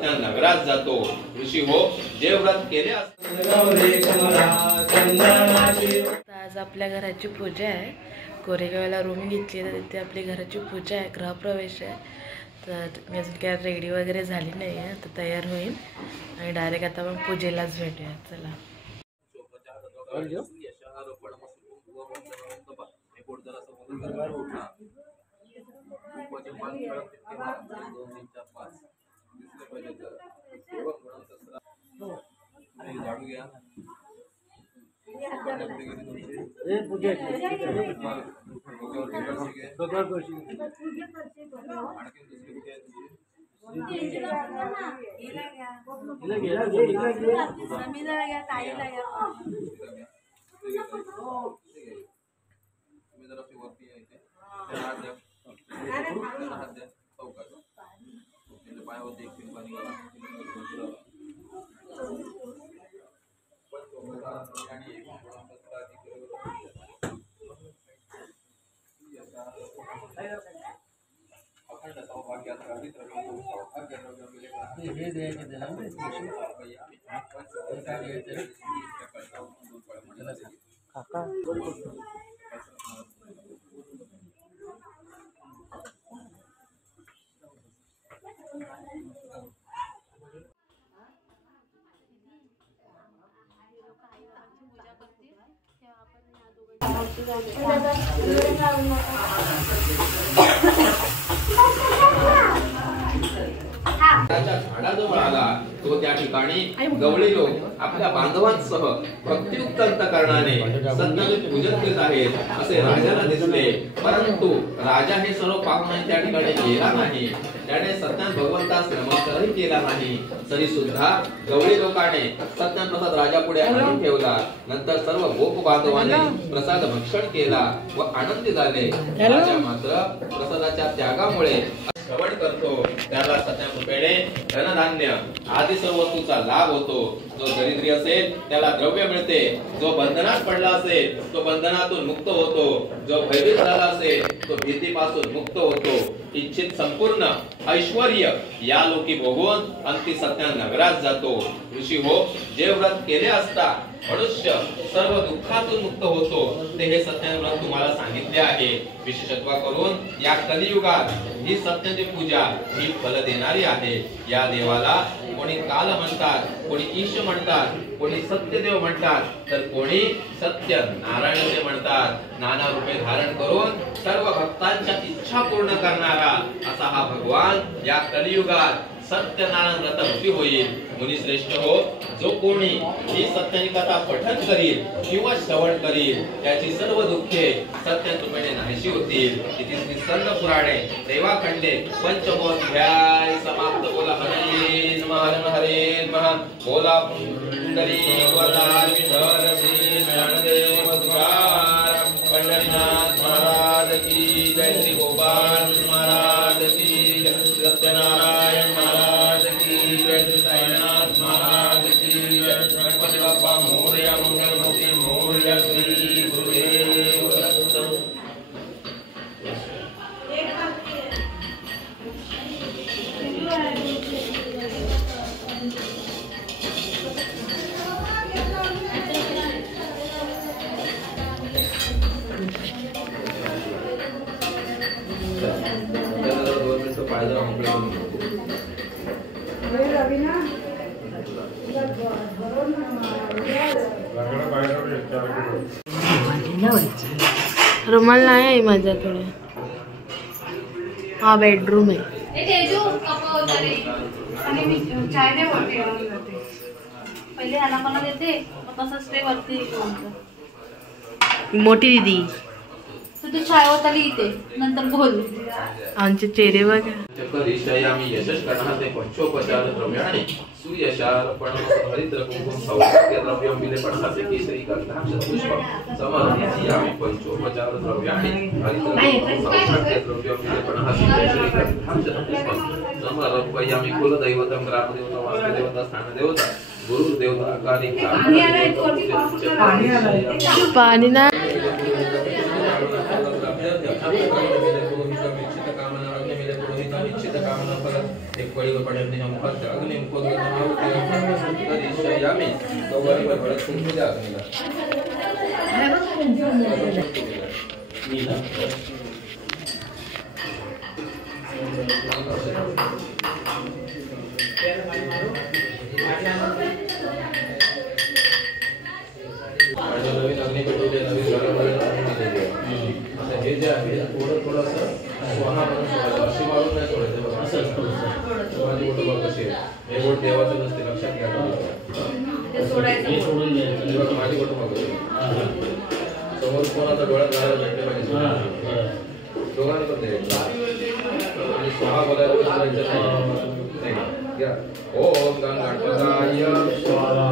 सत्या नगरात जातो. ऋषी हो, जे व्रत केले आज आपल्या घराची पूजा आहे. कोरेगावला रूम घेतली तर तिथे आपली घराची पूजा आहे, गृहप्रवेश आहे. तर मी अजून काय रेडी वगैरे झाली नाही आहे, तर तयार होईल आणि डायरेक्ट आता आपण पूजेलाच भेटूया. चला. झाडाजवळ आला तो त्या ठिकाणी गवळी लोक आपल्या बांधवांसह भक्तियुक्त अंतकरणाने सत्याचे पूजन करीत आहेत असे राजाला दिसले. परंतु राजा हे सर्व पाहून त्या ठिकाणी गेला नाही. त्याने सत्यान भगवंतास नमस्कारही केला नाही. तरी सुद्धा गवळी लोकांनी सत्यान प्रसाद राजा पुढे आणून ठेवला. नंतर सर्व गोप बांधवांनी प्रसाद भक्षण केला व आनंदी झाले. राजा मात्र प्रसादाच्या त्यागामुळे श्रवण करतो त्याला सत्याकृपेने धनधान्य आदी सर्व वस्तूचा लाभ होतो. जो दरिद्री असेल त्याला द्रव्य मिळते. जो बंधनात पडला असेल तो बंधनातून मुक्त होतो. जो भयभीत झाला असेल तो भीतीपासून मुक्त होतो. इच्छित संपूर्ण ऐश्वर्य या लोकी भोगून अंती सत्या नगरात जातो. ऋषी हो, जे व्रत केले असता मनुष्य सर्व दुःखातून मुक्त होतो ते हे सत्य व्रत तुम्हाला सांगितले आहे. विशेषत्व करून या कलियुगात ही सत्याची पूजा ही फल देणारी आहे. या देवाला कोणी काल म्हणतात, कोणी ईश म्हणतात, कोणी सत्यदेव म्हणतात, तर कोणी सत्य नारायण असे म्हणतात. नाना रूपे धारण करून सर्व भक्तांच्या इच्छा पूर्ण करणारा असा हा भगवान या कलियुगात सत्यनारायण व्रतरूपी होईल. मुनिश्रेष्ठ हो, जो कोणी ही सत्याची कथा पठन करील किंवा श्रवण करील त्याची सर्व दुःखे सत्यरूपेने नाहीशी होतील. इति स्कंद पुराणे देवाखंडे पंचमोध्याय समाप्त. बोला हरे नमः हरे नमः. बोला पुंडरीक वरदान विठ्ठल श्री ज्ञानदेव तुकाराम पंढरीनाथ महाराज की जय. श्री गोपाल महाराज की जय. सत्यनारायण महाराज की जय. श्री साईनाथ महाराज की जय. गणपती बाप्पा मोरया. मंगलमूर्ती मोरया. श्री गुरुदेव दत्त. रुमाल नाही आहे माझ्याकडे. हा बेडरूम आहे. मोठी दीदी तू चाय होताली इथे नंतर बोल. आमचे चेहरे बघा. चक्करिष्यामि यशस् करणाते पंचोपचार द्रव्याने सूर्यशार्पण हरिद्र कुंकुम सौभाग्य द्रव्यम विलेपणाचे केसरी गंधाक्ष पुष्प समर्पयामि पंचोपचार द्रव्याने हरिद्र कुंकुम सौभाग्य द्रव्यम विलेपणाचे केसरी गंधाक्ष पुष्प समर्पयामि कुलदैवतम ग्रामदेवता वास्तुदेवता स्थानदेवता गुरुदेवता आकारिक पाणी ना एक परिवर्तन मुखात अग्नि यामी दोघांनी परत कुंकू द्या अग्नीला नवीन अग्नी पेटवले नवीन हे जे आहे थोडंसं स्वाहा म्हणून सोडायचं अशी मारून नाही सोडायचं असं माझी बोट बघ कशी आहे हे बोट देवाचं नसते लक्षात घ्या माझी बोट बघ समोर कोणाचा डोळ्यात घालायला भेटले पाहिजे दोघांनी पण द्यायचं आणि स्वाहा बोलायला विसरायचं नाही घ्या ओम गणपताय स्वाहा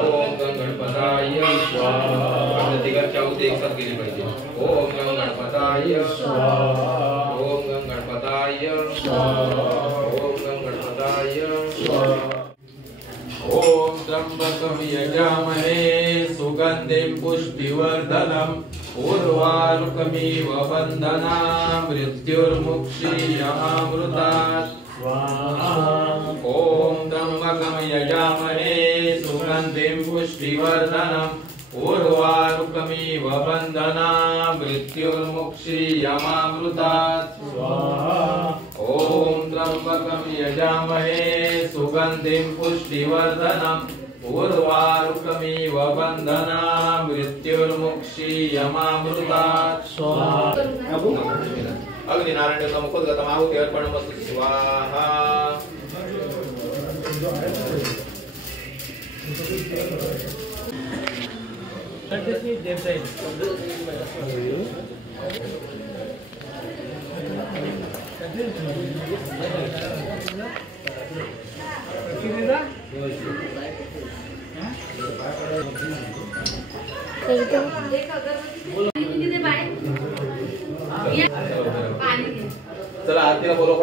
ओम गणपताय स्वाहा तिघांच्या आहुती एकसाथ केली पाहिजे ओम गणपताय स्वाहा ओम गणपताय स्वाहा ओम गणपताय स्वाहा ओम त्र्यंबकं यजामहे सुगंधिं पुष्टिवर्धनम् उर्वारुकमिव बन्धनान् मृत्युर्मुक्षीयमामृतात् स्वाहा ओम त्र्यंबकं यजामहे सुगंधिं पुष्टिवर्धनम् उर्वारुकमिव बन्धनान् मृत्युर्मुक्षीयमामृतात् स्वाहा ओम त्र्यंबकं यजामहे सुगंधिं पुष्टिवर्धनम् उर्वारुकमिव बन्धनान् मृत्युर्मुक्षीयमामृतात् स्वाहा अग्नि नारायण मुखोद्गतम् आहुति अर्पणमस्तु स्वाहा चला आरतीला बोलव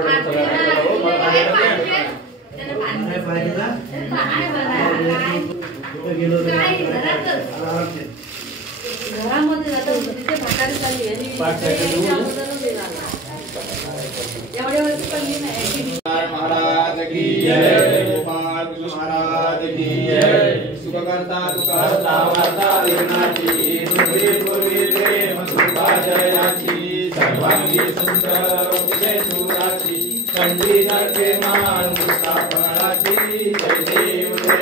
महाराज की जय गोपाल महाराज की जय सुखकर्ता दुःखहर्ता वार्ता विघ्नाची पूर्वी पूर्वी प्रेम सुखा जयाची सर्वांगी सुंदर रोगिते सुराची खंडी नरके मान स्थापनाची जय देव जय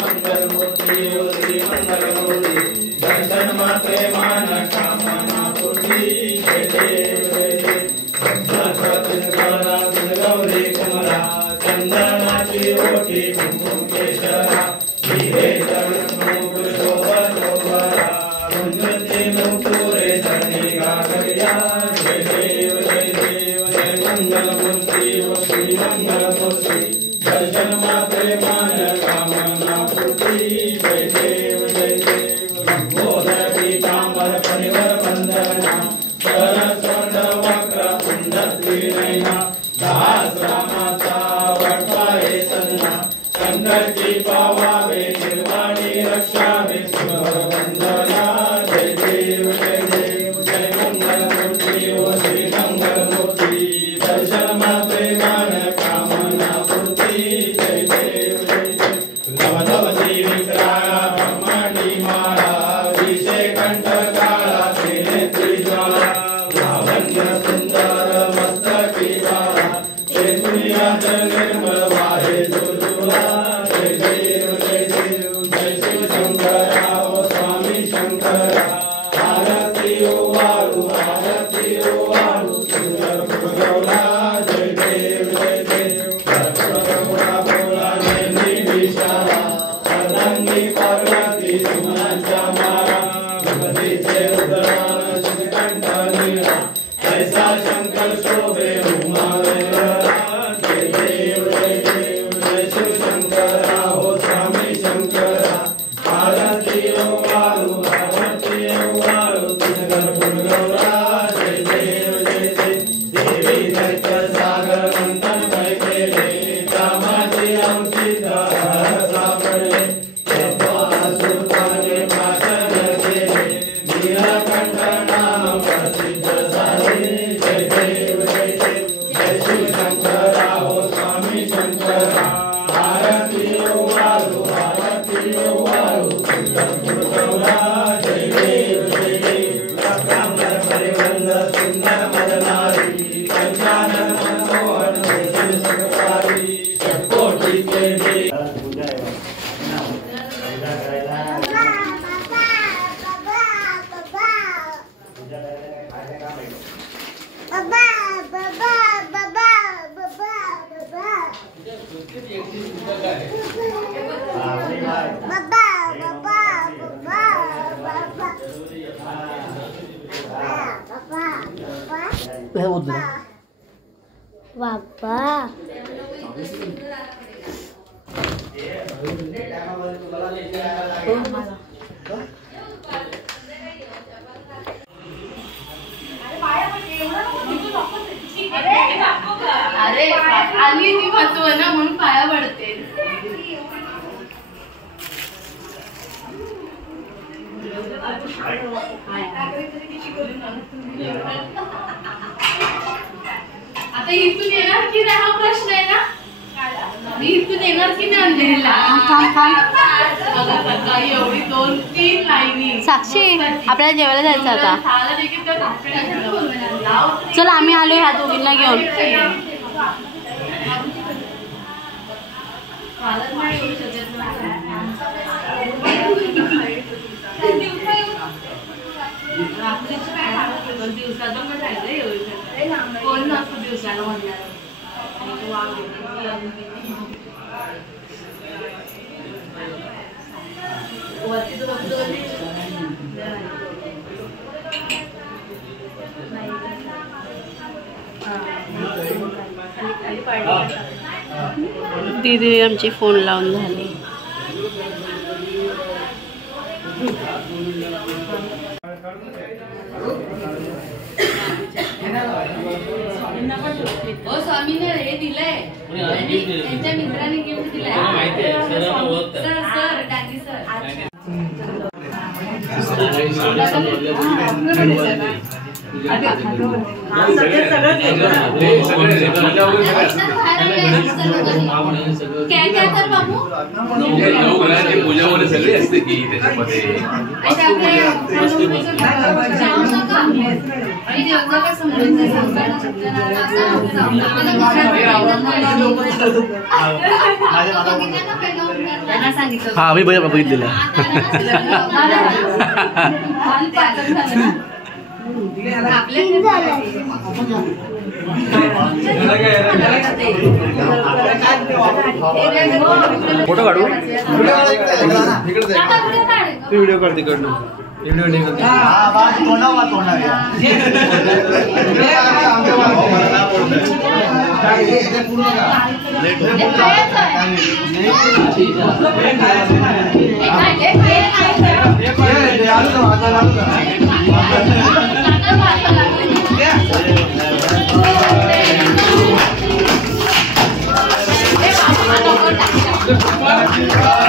मंगल मूर्ती श्री मंगल मूर्ती दर्शन मात्रे मान कामना पूर्ती जय देव गौरी कुमरा चंदनाची ओटी कुंकुम केशरा हिरे चरणो पुरुषोत्तमोवरा उन्नती मुक्तुरे धरणी गागर्या जय देव जय मंगल मूर्ती श्री मंगल मूर्ती दर्शन मात्रे मान कामना पूर्ती जय देव लंबोदर पीतांबर परिवर वंदना सरस्वंड वक्र कुंडली नैना दास रामाचा वटवाये सन्ना शंकरची पावावे निर्वाणी रक्षावे वंदना जय देव जय मंगल मूर्ती श्री मंगल मूर्ती दर्शन मात्रे मान कामना पूर्ती जय देव लवधवती विक्राळा ब्रह्मांडी माळा विषय कंठ काळा त्रिनेत्री ज्वाला लावण्य सुंदर मस्तकी बाळा चैतन्यात निर्मळ वाहे दुर्जुळा जय देव जय शिव शंकरा ओ स्वामी शंकरा आरती ओ वाळू सुंदर गौरा जय देव बोला बोला जय विशाला अर्धांगी पार्वती सुमनांच्या माळा गणपतीचे उदरान शिवकंठ नीळा ऐसा शंकर शोभे उमावेला जय देव जय शिव शंकरा हो स्वामी शंकरा आरती ओ वाळू सुंदर गौरा जय देव देवी दैत्य सागर मंथन काय केले रामाची आमची दार सापडले सुरपाने भाषण केले नीलकंठ नाम प्रसिद्ध झाले जय देव जय शिव शंकरा हो अरे आली ती महत्व ना म्हणून पाया पडते. आता इथून येणार की नाही हा प्रश्न आहे ना. मी इथून येणार की नाही अंधेरीला. सकाळी एवढी 2-3 लाईनी. साक्षी आपल्याला जेवायला जायचं आता. चल आम्ही आलो ह्या दोघींना घेऊन. दिवसाचं पण राहिलं कोण नसतं दिवसाला म्हणणार. दीदी आमची फोन लावून झाली. स्वामीने हे दिलंय त्यांच्या मित्राने गिफ्ट दिलंय. सर डांगी सर काय तर बाबू पूजा वगैरे सगळी असते की त्याच्यामध्ये. हा आम्ही बघितलेलं. फोटो काढू. व्हिडिओ काढ तिकडनं. व्हिडिओ निघाल. Thank you.